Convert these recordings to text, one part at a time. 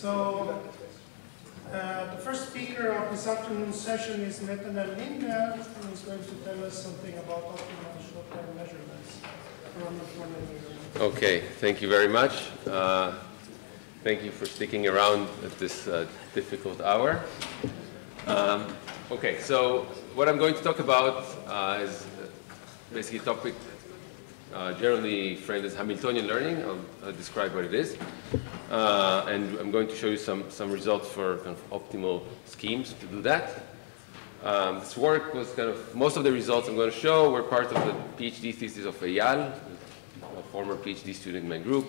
So the first speaker of this afternoon's session is Netanel Lindner, who is going to tell us something about optimal short-term measurements from Hamiltonian Learning. Okay, thank you very much. Thank you for sticking around at this difficult hour. Okay, so what I'm going to talk about is basically a topic generally framed as Hamiltonian learning. I'll describe what it is. And I'm going to show you some results for kind of optimal schemes to do that. This work was most of the results I'm going to show were part of the PhD thesis of Eyal, a former PhD student in my group.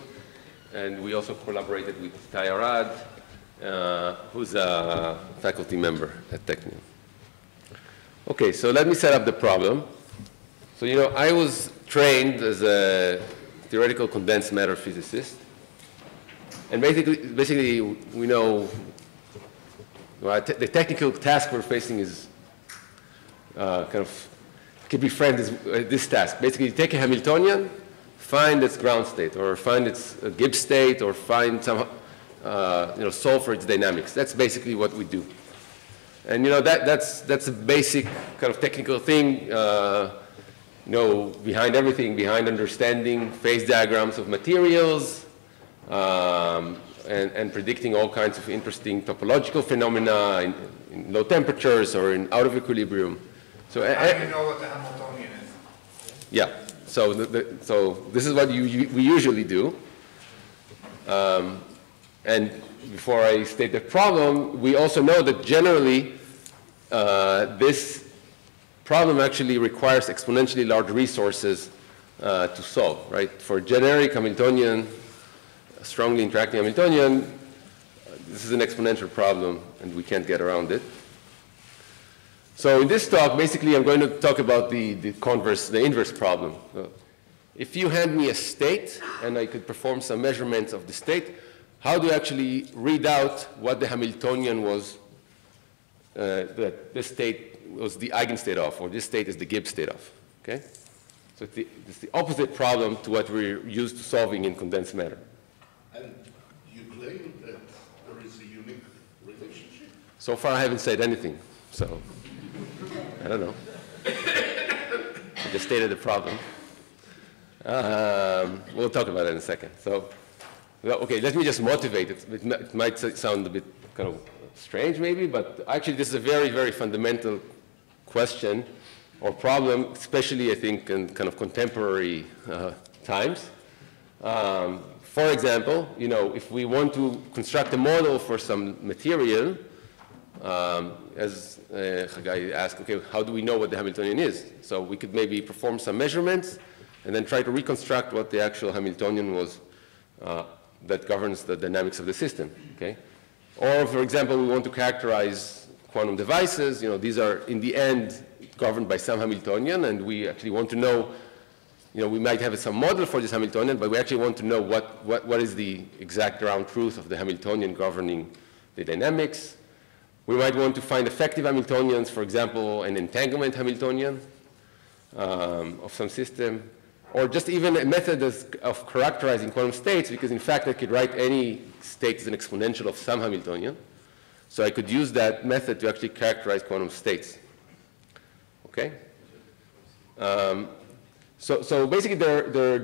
And we also collaborated with Tayarad, who's a faculty member at Technion. Okay, so let me set up the problem. So, I was trained as a theoretical condensed matter physicist. And basically we know the technical task we're facing is can be framed as this task. Basically, you take a Hamiltonian, find its ground state, or find its Gibbs state, or find some, solve for its dynamics. That's basically what we do. And that's a basic kind of technical thing. Behind everything, behind understanding phase diagrams of materials, and predicting all kinds of interesting topological phenomena in low temperatures or in out of equilibrium. So how do you know what the Hamiltonian is? Yeah. So this is what we usually do. And before I state the problem, we also know that generally this problem actually requires exponentially large resources to solve, right? For a generic Hamiltonian, a strongly interacting Hamiltonian, this is an exponential problem, and we can't get around it. So in this talk, basically, I'm going to talk about the inverse problem. If you hand me a state, and I could perform some measurements of the state, how do you actually read out what the Hamiltonian was, that this state was the eigenstate of, or this state is the Gibbs state of, okay? So it's the opposite problem to what we're used to solving in condensed matter. And you claim that there is a unique relationship? So far, I haven't said anything, so I don't know. I just stated the problem. We'll talk about it in a second. So, okay, let me just motivate it. It might sound a bit kind of strange, maybe, but actually, this is a very, very fundamental question or problem, especially, I think, in kind of contemporary times. For example, if we want to construct a model for some material, as Chagai asked, okay, how do we know what the Hamiltonian is? So we could maybe perform some measurements and then try to reconstruct what the actual Hamiltonian was that governs the dynamics of the system, okay? Or, for example, we want to characterize quantum devices. These are, in the end, governed by some Hamiltonian, and we actually want to know, we might have some model for this Hamiltonian, but we actually want to know what is the exact ground truth of the Hamiltonian governing the dynamics. We might want to find effective Hamiltonians, for example, an entanglement Hamiltonian of some system, or just even a method of characterizing quantum states, because in fact I could write any state as an exponential of some Hamiltonian. So I could use that method to actually characterize quantum states. Okay? So basically there are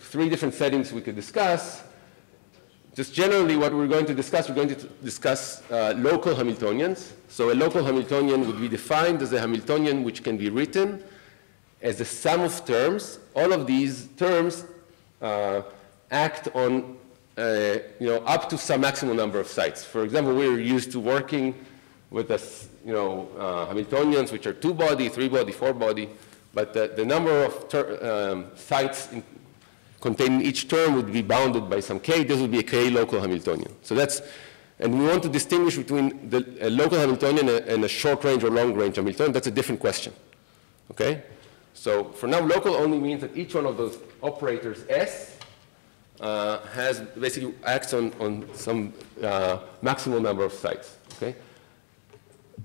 three different settings we could discuss. Just generally what we're going to discuss local Hamiltonians. So a local Hamiltonian would be defined as a Hamiltonian which can be written as a sum of terms. All of these terms act on up to some maximum number of sites. For example, we're used to working with Hamiltonians which are 2-body, 3-body, 4-body, but the number of sites contained in each term would be bounded by some k. This would be a k local Hamiltonian. So and we want to distinguish between a local Hamiltonian and a short-range or long-range Hamiltonian. That's a different question, okay? So for now, local only means that each one of those operators S basically acts on some maximal number of sites, okay?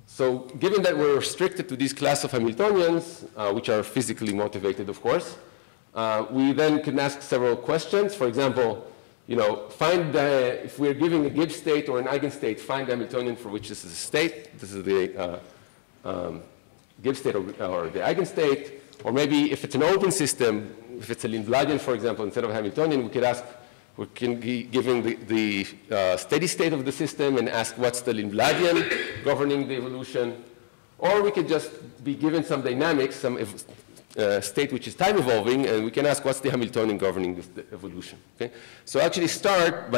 So given that we're restricted to this class of Hamiltonians, which are physically motivated, of course, we then can ask several questions. For example, you know, find the, if we're giving a Gibbs state or an eigenstate, find the Hamiltonian for which this is a state. This is the Gibbs state or the eigenstate. Or maybe if it's an open system, if it's a Lindbladian, for example, instead of a Hamiltonian, we could ask, we can be given the steady state of the system and ask what's the Lindbladian governing the evolution. Or we could just be given some dynamics, some state which is time evolving, and we can ask what's the Hamiltonian governing this evolution. Okay? So actually start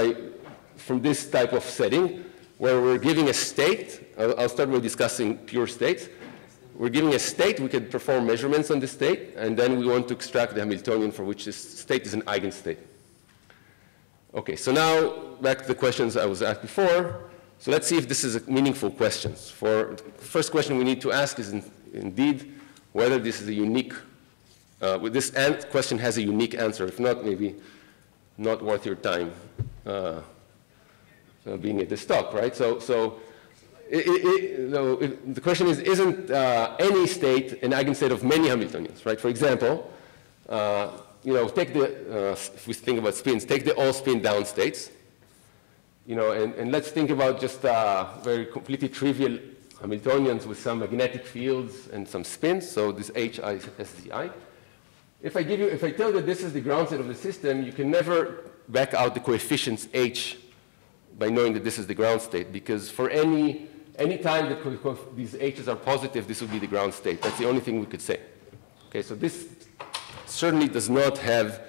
from this type of setting where we're giving a state. I'll start by discussing pure states. We're giving a state, we can perform measurements on the state, and then we want to extract the Hamiltonian for which this state is an eigenstate. Okay, so now back to the questions I was asked before. So let's see if this is a meaningful question. For the first question we need to ask is indeed whether this is a unique, this question has a unique answer. If not, maybe not worth your time being at this talk, right? So the question is, isn't any state an eigenstate of many Hamiltonians, right? For example, you know, take the, if we think about spins, take the all spin down states, you know, and let's think about just very completely trivial Hamiltonians with some magnetic fields and some spins, so this H, I, S, Z, I. If I tell you that this is the ground state of the system, you can never back out the coefficients H by knowing that this is the ground state, because for any time that these H's are positive, this would be the ground state. That's the only thing we could say. Okay, so this certainly does not have,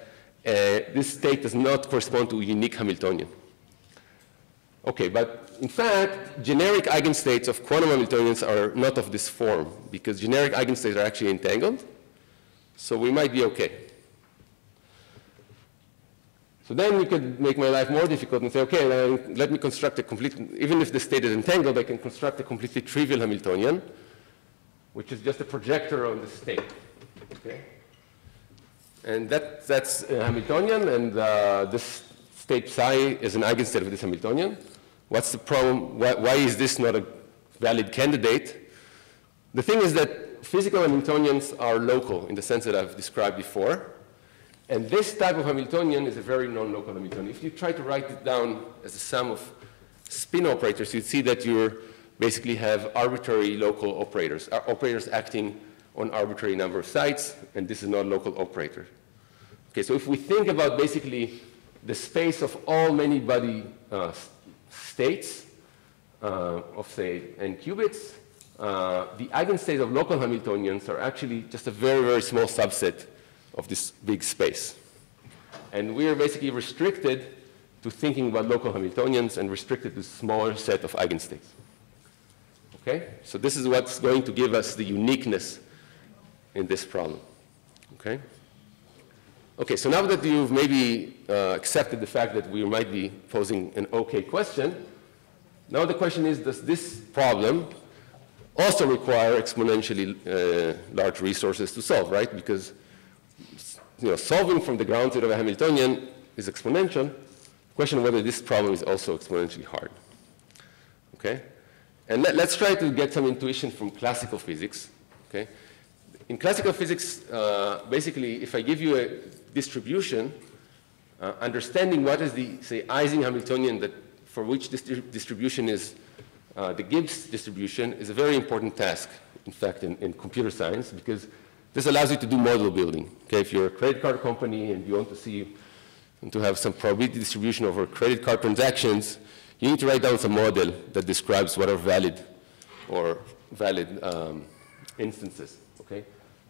this state does not correspond to a unique Hamiltonian. Okay, but in fact, generic eigenstates of quantum Hamiltonians are not of this form, because generic eigenstates are actually entangled, so we might be okay. So then we could make my life more difficult and say, okay, let me construct a complete, even if the state is entangled, I can construct a completely trivial Hamiltonian, which is just a projector on the state. Okay? And that's a Hamiltonian, and this state psi is an eigenstate of this Hamiltonian. What's the problem? Why is this not a valid candidate? The thing is that physical Hamiltonians are local in the sense that I've described before. And this type of Hamiltonian is a very non-local Hamiltonian. If you try to write it down as a sum of spin operators, you'd see that you basically have arbitrary local operators, operators acting on arbitrary number of sites, and this is not a local operator. Okay, so if we think about basically the space of all many-body states of, say, n qubits, the eigenstates of local Hamiltonians are actually just a very, very small subset of this big space. And we are basically restricted to thinking about local Hamiltonians and restricted to a smaller set of eigenstates. Okay? So this is what's going to give us the uniqueness in this problem. Okay? Okay, so now that you've maybe accepted the fact that we might be posing an okay question, now the question is, does this problem also require exponentially large resources to solve, right? Because solving from the ground state of a Hamiltonian is exponential. The question whether this problem is also exponentially hard. Okay? And let's try to get some intuition from classical physics. Okay? In classical physics, basically, if I give you a distribution, understanding what is the, say, Ising Hamiltonian that for which this distribution is the Gibbs distribution is a very important task, in fact, in computer science, because this allows you to do model building. Okay, if you're a credit card company and you want to have some probability distribution over credit card transactions, you need to write down some model that describes what are valid instances. Okay,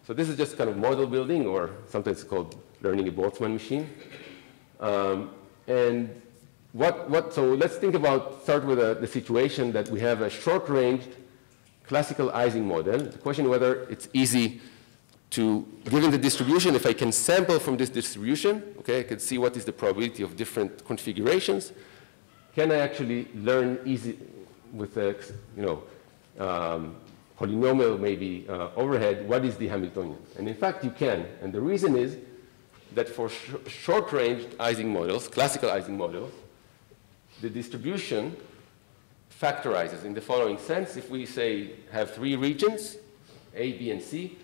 so this is just kind of model building, or sometimes called learning a Boltzmann machine. So let's think about, start with the situation that we have a short-ranged classical Ising model. The question whether it's easy to, given the distribution, if I can sample from this distribution, okay, I can see what is the probability of different configurations. Can I actually learn easy with a, polynomial maybe overhead, what is the Hamiltonian? And in fact, you can. And the reason is that for short-ranged Ising models, classical Ising models, the distribution factorizes in the following sense. If we say have 3 regions, A, B, and C,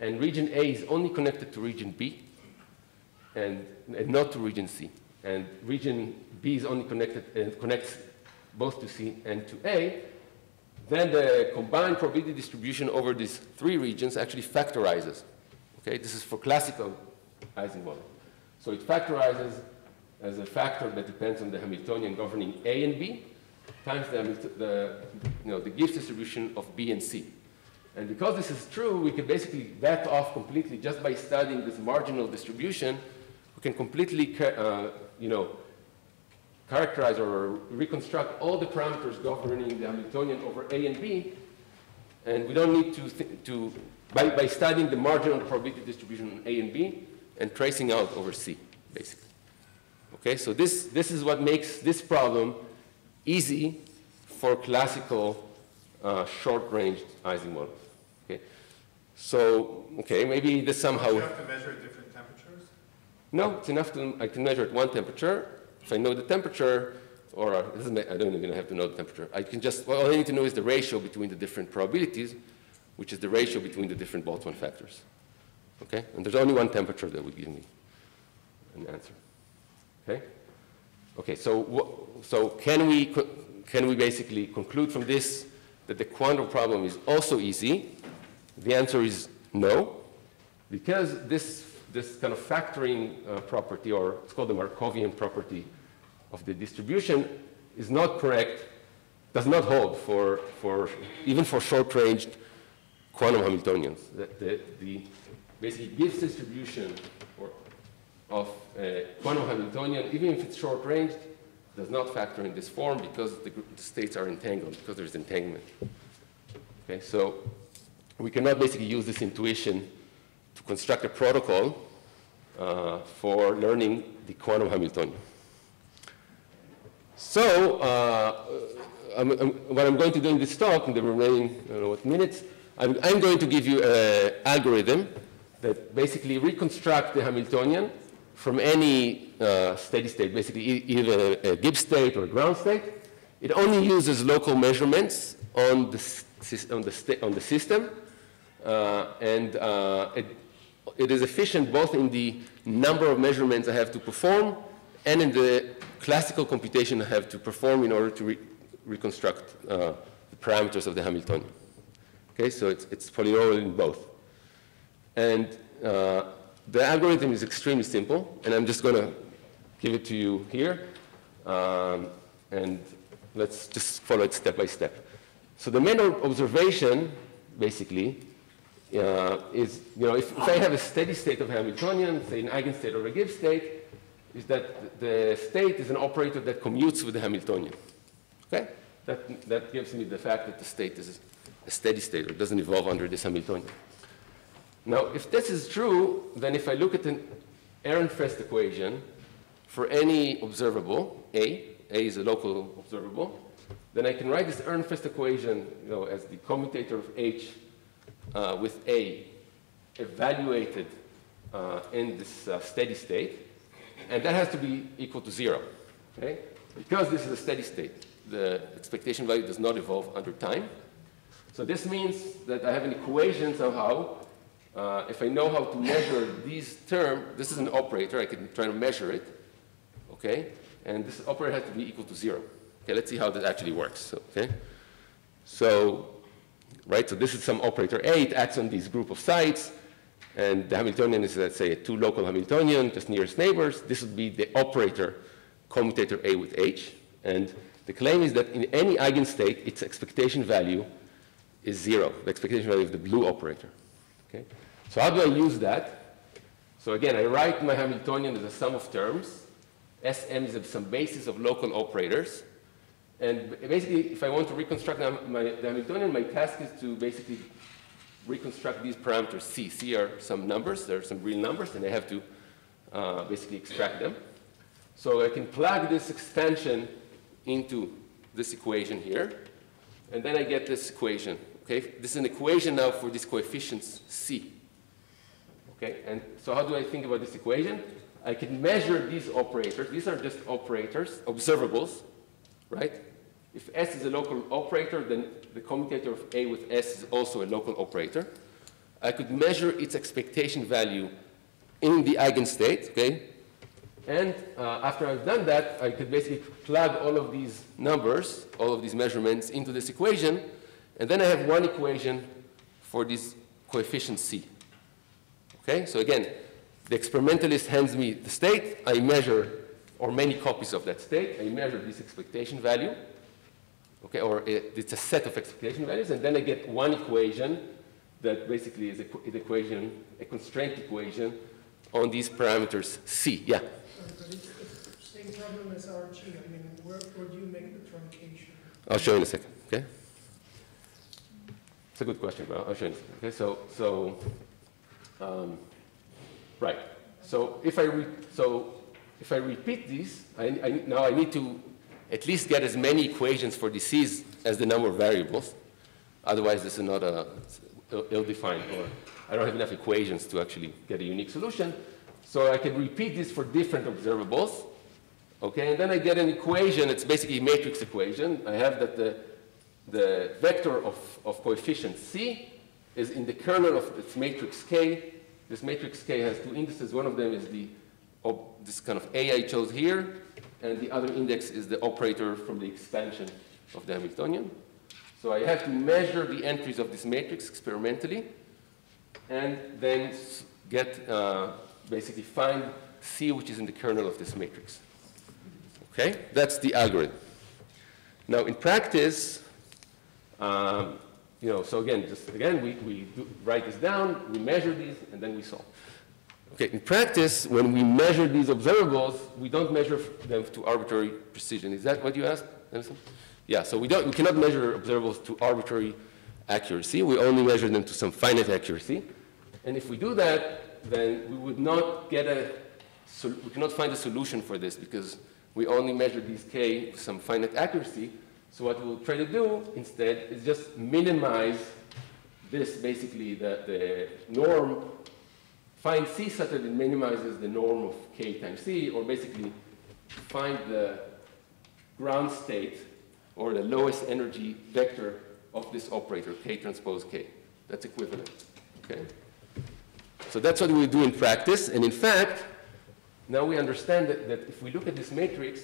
and region A is only connected to region B and not to region C. and region B is only connected and connects both to C and to A, then the combined probability distribution over these three regions actually factorizes. Okay, this is for classical Ising model. So it factorizes as a factor that depends on the Hamiltonian governing A and B times the Gibbs distribution of B and C. And because this is true, we can basically back off completely just by studying this marginal distribution. We can completely characterize or reconstruct all the parameters governing the Hamiltonian over A and B, and we don't need by studying the marginal probability distribution on A and B and tracing out over C, basically. Okay, so this is what makes this problem easy for classical short-range Ising models. Okay, so maybe this somehow. Don't you have to measure at different temperatures? No, it's enough I can measure at one temperature. If I know the temperature, or I don't even have to know the temperature. I can just, all I need to know is the ratio between the different probabilities, which is the ratio between the different Boltzmann factors. Okay? And there's only one temperature that would give me an answer. Okay? Okay, so can we basically conclude from this that the quantum problem is also easy? The answer is no, because this kind of factoring property, or it's called the Markovian property of the distribution, is not correct, does not hold even for short-ranged quantum Hamiltonians. The basically Gibbs distribution of a quantum Hamiltonian, even if it's short-ranged, does not factor in this form because the states are entangled, because there's entanglement. Okay, so we cannot basically use this intuition to construct a protocol for learning the quantum Hamiltonian. So what I'm going to do in this talk, in the remaining minutes, I'm going to give you an algorithm that basically reconstructs the Hamiltonian from any steady state, basically either a Gibbs state or a ground state. It only uses local measurements on the system, and it is efficient both in the number of measurements I have to perform and in the classical computation I have to perform in order to reconstruct the parameters of the Hamiltonian. Okay, so it's polynomial in both. And the algorithm is extremely simple, and I'm just going to give it to you here. And let's just follow it step by step. So the main observation, basically, is, if I have a steady state of Hamiltonian, say an eigenstate or a Gibbs state, is that the state is an operator that commutes with the Hamiltonian. Okay? That gives me the fact that the state is a steady state or doesn't evolve under this Hamiltonian. Now, if this is true, then if I look at an Ehrenfest equation for any observable, A is a local observable, then I can write this Ehrenfest equation as the commutator of H with A evaluated in this steady state, and that has to be equal to 0. Okay? Because this is a steady state, the expectation value does not evolve under time. So this means that I have an equation somehow. If I know how to measure these terms, this is an operator, I can try to measure it, okay? And this operator has to be equal to 0. Okay, let's see how that actually works, okay? So, right, so this is some operator A, it acts on this group of sites, and the Hamiltonian is, let's say, a two local Hamiltonian, just nearest neighbors. This would be the operator commutator A with H, and the claim is that in any eigenstate, its expectation value is 0, the expectation value of the blue operator, okay? So how do I use that? So again, I write my Hamiltonian as a sum of terms. Sm is some basis of local operators. And basically, if I want to reconstruct the Hamiltonian, my task is to basically reconstruct these parameters C. C are some numbers. There are some real numbers, and I have to basically extract them. So I can plug this expansion into this equation here, and then I get this equation. Okay? This is an equation now for these coefficients C. Okay, and so how do I think about this equation? I can measure these operators. These are just operators, observables, right? If S is a local operator, then the commutator of A with S is also a local operator. I could measure its expectation value in the eigenstate, okay? And after I've done that, I could basically plug all of these numbers, all of these measurements into this equation, and then I have one equation for this coefficient C. Okay, so again, the experimentalist hands me the state, I measure, or many copies of that state, I measure this expectation value, okay, or it's a set of expectation values, and then I get one equation that basically is an equation, a constraint equation on these parameters C. Yeah? Sorry, but it's the same problem as RG. I mean, where do you make the truncation? I'll show you in a second, okay? It's a good question, but I'll show you in a second. Okay, right. So if I repeat these, now I need to at least get as many equations for the C's as the number of variables. Otherwise, this is not ill-defined, or I don't have enough equations to actually get a unique solution. So I can repeat this for different observables. Okay, and then I get an equation. It's basically a matrix equation. I have that the vector of coefficient C is in the kernel of this matrix K. This matrix K has two indices. One of them is this kind of A I chose here, and the other index is the operator from the expansion of the Hamiltonian. So I have to measure the entries of this matrix experimentally, and then basically find C, which is in the kernel of this matrix. Okay, that's the algorithm. Now in practice, so again, we write this down, we measure these, and then we solve. Okay, in practice, when we measure these observables, we don't measure them to arbitrary precision. Is that what you asked, Anderson? Yeah, so we cannot measure observables to arbitrary accuracy. We only measure them to some finite accuracy. And if we do that, then we would not we cannot find a solution for this because we only measure these K with some finite accuracy. So what we'll try to do instead is just minimize this, basically the norm, find C such that it minimizes the norm of K times C, or basically find the ground state or the lowest energy vector of this operator, K transpose K. That's equivalent, okay? So that's what we do in practice, and in fact, now we understand that if we look at this matrix,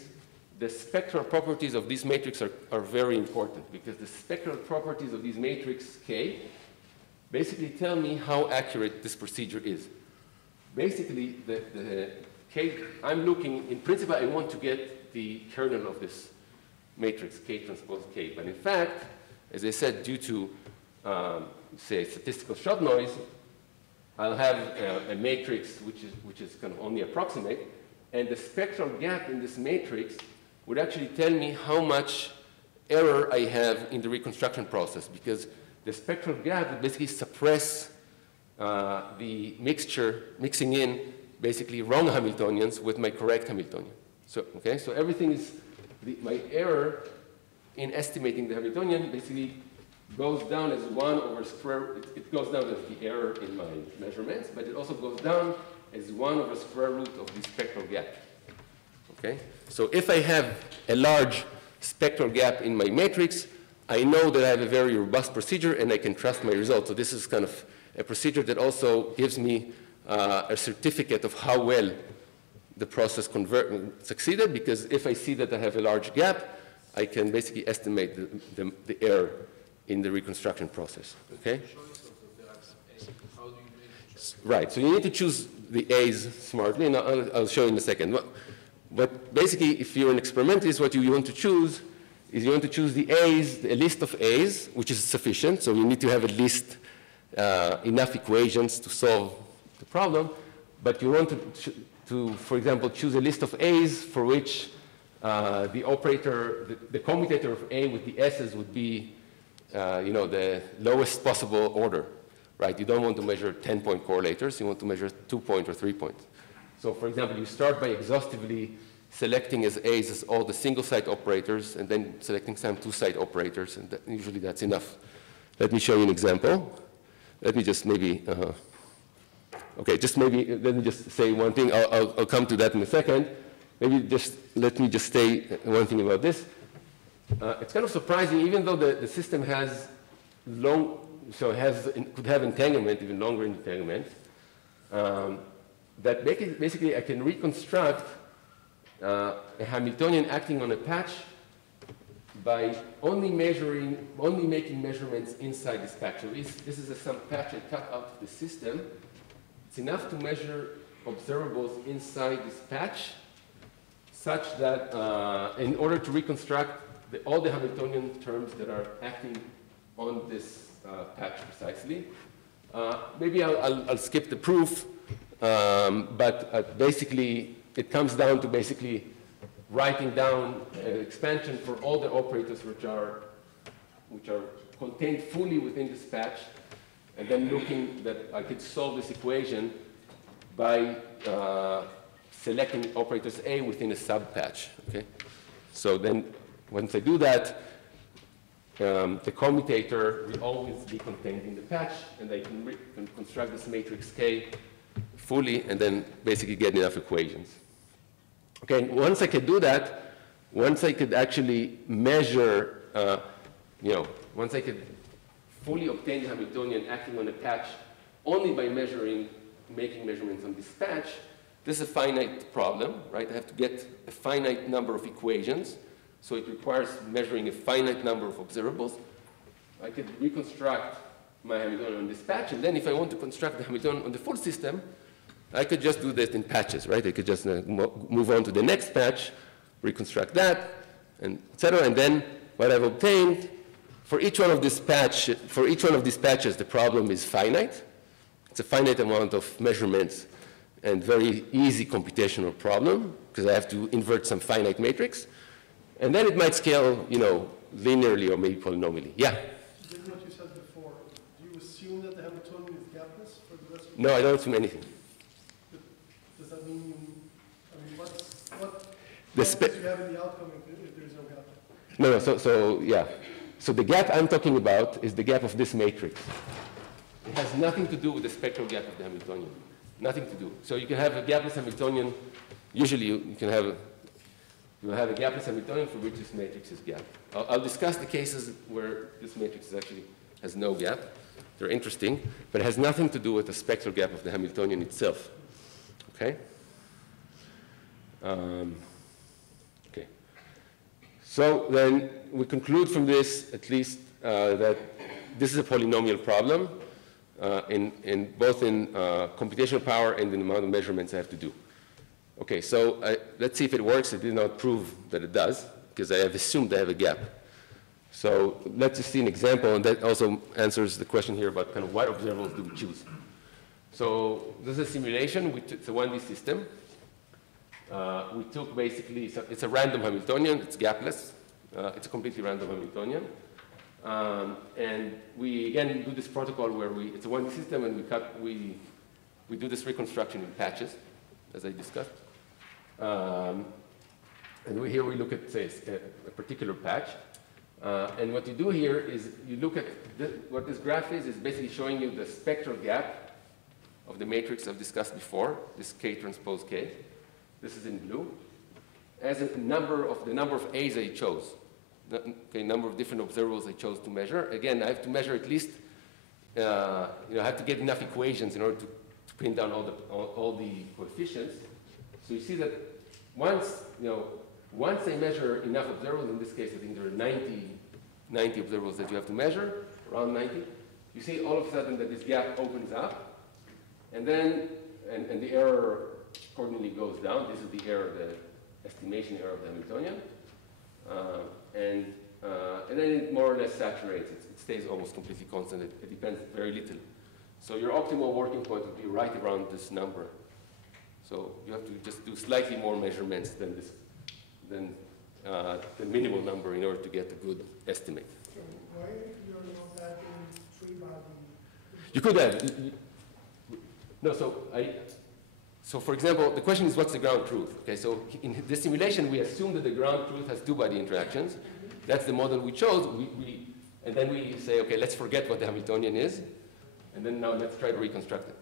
the spectral properties of this matrix are very important, because the spectral properties of this matrix K basically tell me how accurate this procedure is. Basically, the K, I'm looking, in principle, I want to get the kernel of this matrix, K transpose K. But in fact, as I said, due to, say, statistical shot noise, I'll have a matrix which is kind of only approximate, and the spectral gap in this matrix would actually tell me how much error I have in the reconstruction process, because the spectral gap would basically suppress the mixing in basically wrong Hamiltonians with my correct Hamiltonian. So, okay, so everything is, my error in estimating the Hamiltonian basically goes down as 1 over square, it goes down as the error in my measurements, but it also goes down as 1 over square root of the spectral gap. Okay? So if I have a large spectral gap in my matrix, I know that I have a very robust procedure and I can trust my results. So this is kind of a procedure that also gives me a certificate of how well the process succeeded, because if I see that I have a large gap, I can basically estimate the error in the reconstruction process, okay? Right, so you need to choose the A's smartly, and I'll show you in a second. But basically, if you're an experimentalist, what you want to choose is you want to choose the A's, a list of A's, which is sufficient, so you need to have at least enough equations to solve the problem, but you want to, for example, choose a list of A's for which the operator, the commutator of A with the S's would be the lowest possible order, right? You don't want to measure 10-point correlators. You want to measure 2-point or 3-point. So, for example, you start by exhaustively selecting as A's as all the single-site operators, and then selecting some two-site operators, and usually that's enough. Let me show you an example. Let me just maybe, let me just say one thing. I'll come to that in a second. Let me just say one thing about this. It's kind of surprising, even though the system has could have entanglement, even longer entanglement, that basically I can reconstruct a Hamiltonian acting on a patch by only making measurements inside this patch. So this is some patch I cut out of the system. It's enough to measure observables inside this patch, such that in order to reconstruct all the Hamiltonian terms that are acting on this patch precisely. Maybe I'll skip the proof, but basically it comes down to basically writing down an expansion for all the operators which are contained fully within this patch, and then looking that I could solve this equation by selecting operators A within a sub-patch. Okay? So then once I do that, the commutator will always be contained in the patch, and I can construct this matrix K fully and then basically get enough equations. Okay, once I could do that, once I could actually measure, once I could fully obtain the Hamiltonian acting on a patch only by making measurements on this patch, this is a finite problem, right? I have to get a finite number of equations. So it requires measuring a finite number of observables. I could reconstruct my Hamiltonian on this patch, and then if I want to construct the Hamiltonian on the full system, I could just do this in patches, right? I could just move on to the next patch, reconstruct that, and et cetera. And then what I've obtained, for each one of these patches, the problem is finite. It's a finite amount of measurements and very easy computational problem, because I have to invert some finite matrix. And then it might scale, linearly or maybe polynomially. Yeah? Given what you said before, do you assume that the Hamiltonian is gapless for the rest of the No, I don't assume anything. Does that mean what The chances you have in the outcome if there's no gap? No, so yeah. So the gap I'm talking about is the gap of this matrix. It has nothing to do with the spectral gap of the Hamiltonian. Nothing to do. So you can have a gapless Hamiltonian. Usually you can have you have a gapless Hamiltonian for which this matrix is gapped. I'll discuss the cases where this matrix actually has no gap. They're interesting, but it has nothing to do with the spectral gap of the Hamiltonian itself. Okay? Okay. So then we conclude from this, at least, that this is a polynomial problem, both in computational power and in the amount of measurements I have to do. Okay, so let's see if it works. I did not prove that it does, because I have assumed I have a gap. So let's just see an example, and that also answers the question here about kind of what observables do we choose. So this is a simulation. It's a 1D system. We took basically, it's a random Hamiltonian. It's gapless. It's a completely random Hamiltonian. And we, again, do this protocol where it's a 1D system, and we do this reconstruction in patches, as I discussed. And here we look at, say, a particular patch. And what you do here is you look at what this graph is basically showing you the spectral gap of the matrix I've discussed before, this K transpose K. This is in blue. As the number of A's I chose, the number of different observables I chose to measure. Again, I have to measure at least, I have to get enough equations in order to pin down all the coefficients. So you see that once I measure enough observables, in this case I think there are 90 observables that you have to measure, around 90, you see all of a sudden that this gap opens up, and then and the error accordingly goes down. This is the error, the estimation error of the Hamiltonian, and then it more or less saturates. It stays almost completely constant. It depends very little. So your optimal working point would be right around this number. So you have to just do slightly more measurements than the minimal number in order to get a good estimate. So why you're not adding three-body? You could add. No, so for example, the question is what's the ground truth? Okay, so in this simulation, we assume that the ground truth has two-body interactions. That's the model we chose. And then we say, okay, let's forget what the Hamiltonian is. And then now let's try to reconstruct it.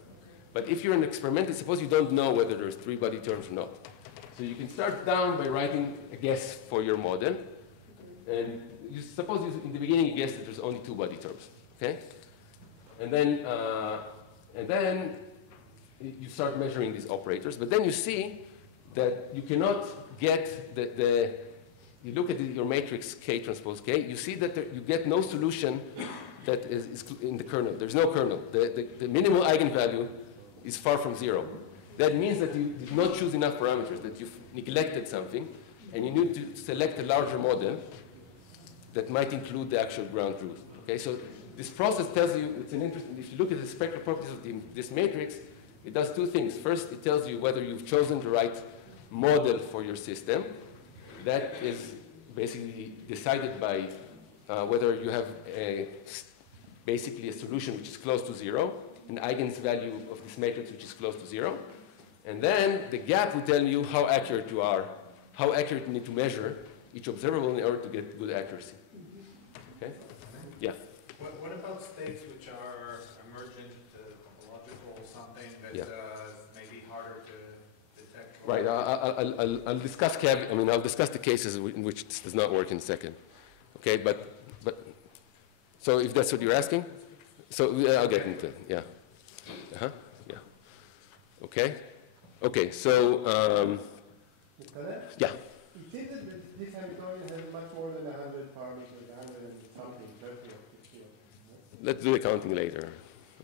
But if you're an experimentalist, suppose you don't know whether there's three-body terms or not. So you can start down by writing a guess for your model. And in the beginning you guess that there's only two-body terms. Okay? And then you start measuring these operators. But then you see that you cannot get you look at your matrix K transpose K, you see that you get no solution that is in the kernel. There's no kernel. The minimal eigenvalue is far from 0. That means that you did not choose enough parameters, that you've neglected something, and you need to select a larger model that might include the actual ground truth. Okay, so this process tells you, it's an interesting, if you look at the spectral properties of this matrix, it does two things. First, it tells you whether you've chosen the right model for your system. That is basically decided by whether you have basically a solution which is close to 0, an eigenvalue of this matrix which is close to 0. And then the gap will tell you how accurate you are, how accurate you need to measure each observable in order to get good accuracy. Okay? Yeah? What about states which are emergent, topological, something that may be harder to detect? Right. I'll discuss I'll discuss the cases in which this does not work in a second. Okay, but so if that's what you're asking, so I'll get into it. Yeah. Yeah. Okay. Okay. So yeah. It seems that this Hamiltonian has much more than 100 parameters, 100 and something, 30 or 50. Let's do the counting later.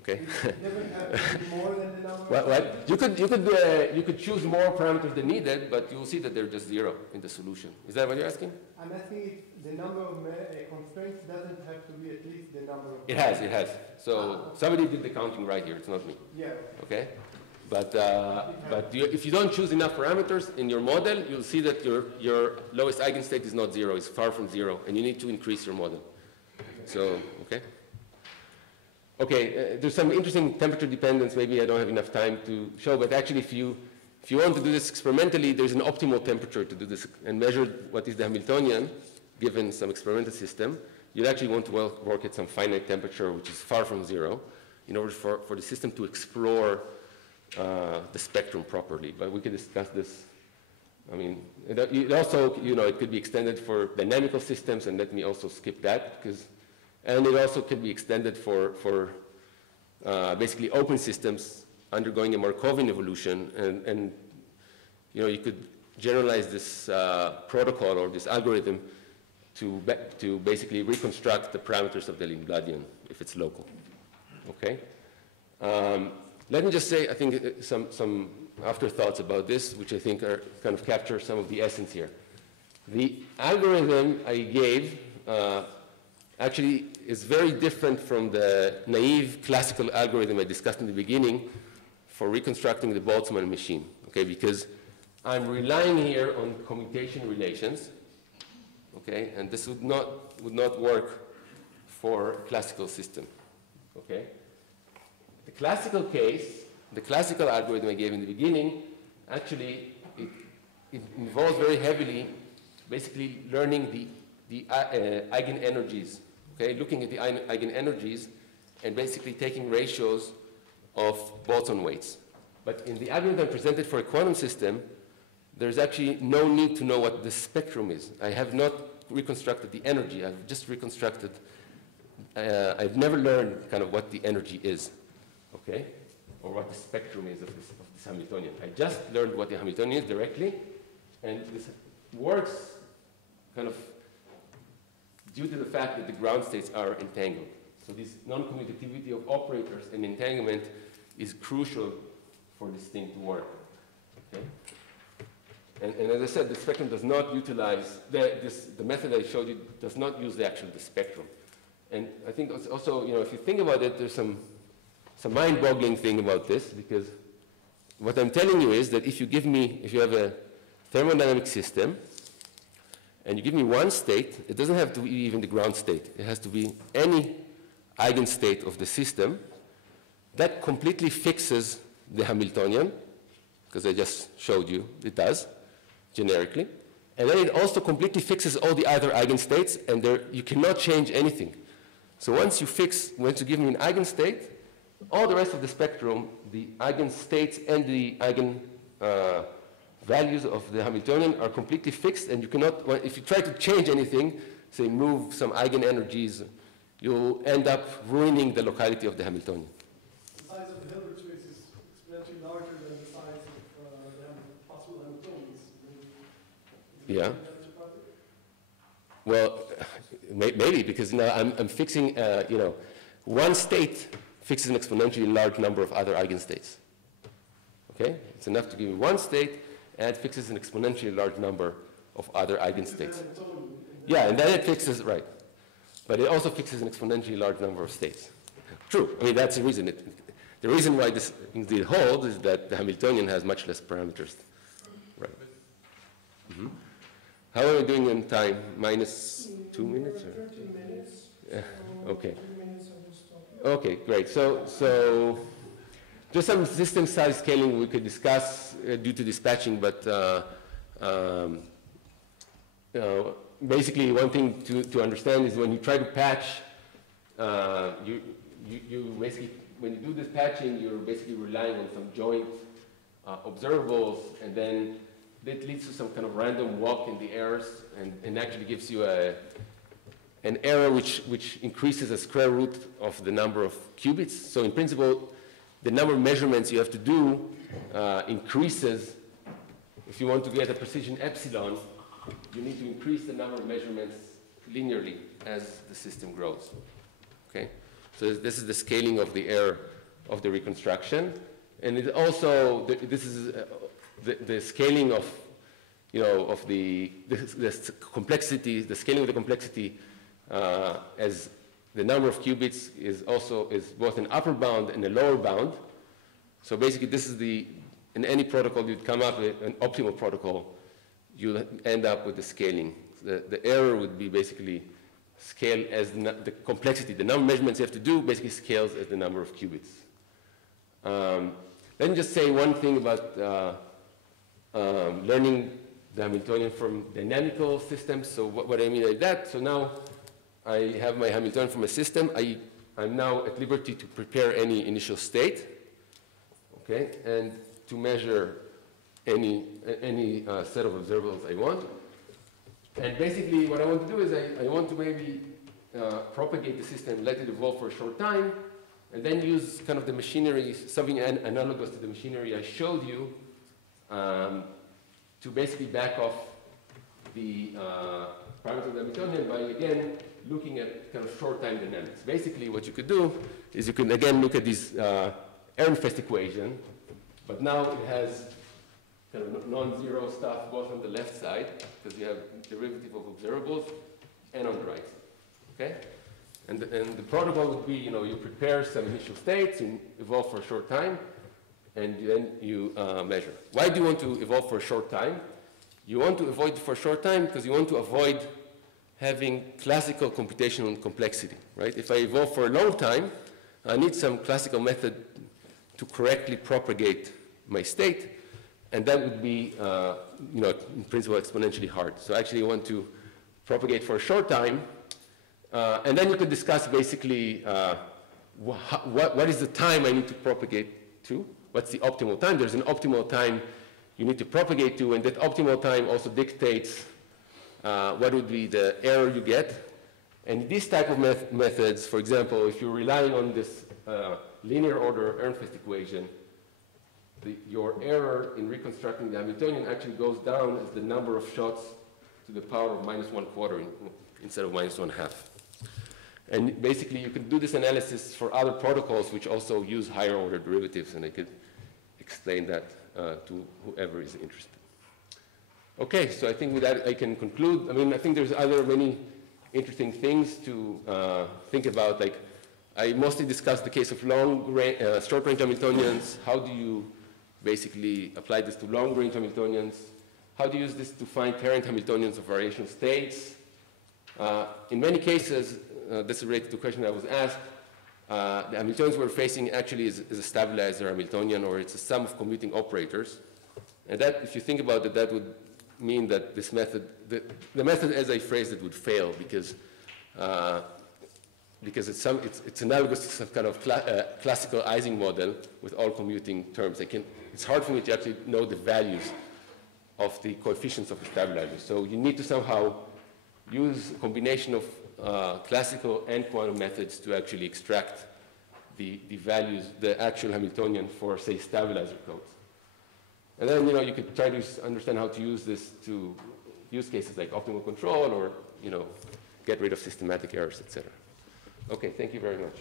Okay. It doesn't have to be more than the number. Well, you could choose more parameters than needed, but you'll see that they're just 0 in the solution. Is that what you're asking? I'm asking if the number of constraints doesn't have to be at least the number of. It has. So somebody did the counting right here. It's not me. Yeah. Okay. But if you don't choose enough parameters in your model, you'll see that your lowest eigenstate is not 0. It's far from 0, and you need to increase your model. So okay. Okay, there's some interesting temperature dependence. Maybe I don't have enough time to show, but actually if you want to do this experimentally, there's an optimal temperature to do this and measure what is the Hamiltonian given some experimental system. You'd actually want to work at some finite temperature, which is far from 0, in order for the system to explore the spectrum properly. But we can discuss this. I mean, it also, it could be extended for dynamical systems, and let me also skip that, and it also could be extended for basically open systems undergoing a Markovian evolution, and you could generalize this protocol or this algorithm to basically reconstruct the parameters of the Lindbladian if it's local. Okay. Let me just say, I think some afterthoughts about this, which I think are kind of capture some of the essence here. The algorithm I gave actually is very different from the naive classical algorithm I discussed in the beginning for reconstructing the Boltzmann machine, okay, because I'm relying here on commutation relations, okay, and this would not work for a classical system, okay. The classical case, the classical algorithm I gave in the beginning, actually it involves very heavily basically learning the eigenenergies. Okay, looking at the eigenenergies and basically taking ratios of boson weights. But in the algorithm presented for a quantum system, there's actually no need to know what the spectrum is. I have not reconstructed the energy. I've just reconstructed, I've never learned kind of what the energy is, okay? Or what the spectrum is of this Hamiltonian. I just learned what the Hamiltonian is directly, and this works kind of due to the fact that the ground states are entangled. So this non-commutativity of operators and entanglement is crucial for this thing to work. Okay? And as I said, the spectrum does not utilize, the method I showed you does not use the spectrum. And I think also, if you think about it, there's some mind-boggling thing about this, because what I'm telling you is that if you have a thermodynamic system, and you give me one state, it doesn't have to be even the ground state. It has to be any eigenstate of the system. That completely fixes the Hamiltonian, because I just showed you it does, generically. And then it also completely fixes all the other eigenstates, and you cannot change anything. So once you give me an eigenstate, all the rest of the spectrum, the eigenstates and the eigen values of the Hamiltonian are completely fixed, and you cannot, if you try to change anything, say move some eigenenergies, you'll end up ruining the locality of the Hamiltonian. The size of the Hilbert space is exponentially larger than the size of the possible Hamiltonian. Yeah. Well, maybe, because now I'm fixing, one state fixes an exponentially large number of other eigenstates. Okay? It's enough to give me one state, and it fixes an exponentially large number of other eigenstates. Yeah, and then it fixes, right. But it also fixes an exponentially large number of states. True. I mean, that's the reason. The reason why this indeed holds is that the Hamiltonian has much less parameters. Right. Mm-hmm. How are we doing in time? Minus 2 minutes? Or? 13 minutes. Yeah. Okay. 2 minutes of this topic. Okay, great. So just some system size scaling we could discuss due to dispatching, but basically one thing to understand is when you try to patch, you basically, when you do this patching, you're basically relying on some joint observables, and then that leads to some kind of random walk in the errors, and actually gives you an error which increases the square root of the number of qubits. So in principle, the number of measurements you have to do increases. If you want to get a precision epsilon, you need to increase the number of measurements linearly as the system grows. Okay? So this is the scaling of the error of the reconstruction. And it also, this is the scaling of, of the complexity, the scaling of the complexity as the number of qubits is both an upper bound and a lower bound. So basically this is in any protocol you'd come up with an optimal protocol, you'll end up with the scaling. The error would be basically scale as the complexity, the number of measurements you have to do basically scales as the number of qubits. Let me just say one thing about learning the Hamiltonian from dynamical systems. So what I mean by that, so now I have my Hamiltonian from a system. I'm now at liberty to prepare any initial state, okay, and to measure any set of observables I want. And basically what I want to do is I want to maybe propagate the system, let it evolve for a short time, and then use kind of the machinery, something analogous to the machinery I showed you, to basically back off the parameters of the Hamiltonian by, again, looking at kind of short time dynamics. Basically what you could do is you can, again, look at this Ehrenfest equation, but now it has kind of non-zero stuff both on the left side, because you have derivative of observables, and on the right side, okay? And the protocol would be, you prepare some initial states, you evolve for a short time, and then you measure. Why do you want to evolve for a short time? You want to avoid for a short time because you want to avoid having classical computational complexity, right? If I evolve for a long time, I need some classical method to correctly propagate my state, and that would be, in principle, exponentially hard. So actually, you want to propagate for a short time, and then you could discuss basically what is the time I need to propagate to? What's the optimal time? There's an optimal time you need to propagate to, and that optimal time also dictates what would be the error you get. And these type of methods, for example, if you're relying on this linear order Ehrenfest equation, your error in reconstructing the Hamiltonian actually goes down as the number of shots to the power of -1/4 instead of -1/2. And basically, you can do this analysis for other protocols which also use higher order derivatives, and I could explain that to whoever is interested. Okay, so I think with that I can conclude. I mean, I think there's many interesting things to think about. Like, I mostly discussed the case of short-range Hamiltonians. How do you basically apply this to long-range Hamiltonians? How do you use this to find parent Hamiltonians of variation states? In many cases, this is related to a question I was asked, the Hamiltonians we're facing actually is a stabilizer Hamiltonian, or it's a sum of commuting operators. And that, if you think about it, that would mean that this method, the method as I phrased it would fail because it's analogous to some kind of classical Ising model with all commuting terms. It's hard for me to actually know the values of the coefficients of the stabilizer. So you need to somehow use a combination of classical and quantum methods to actually extract the values, the actual Hamiltonian for, say, stabilizer codes. And then, you could try to understand how to use this to use cases like optimal control or, get rid of systematic errors, etc. Okay, thank you very much.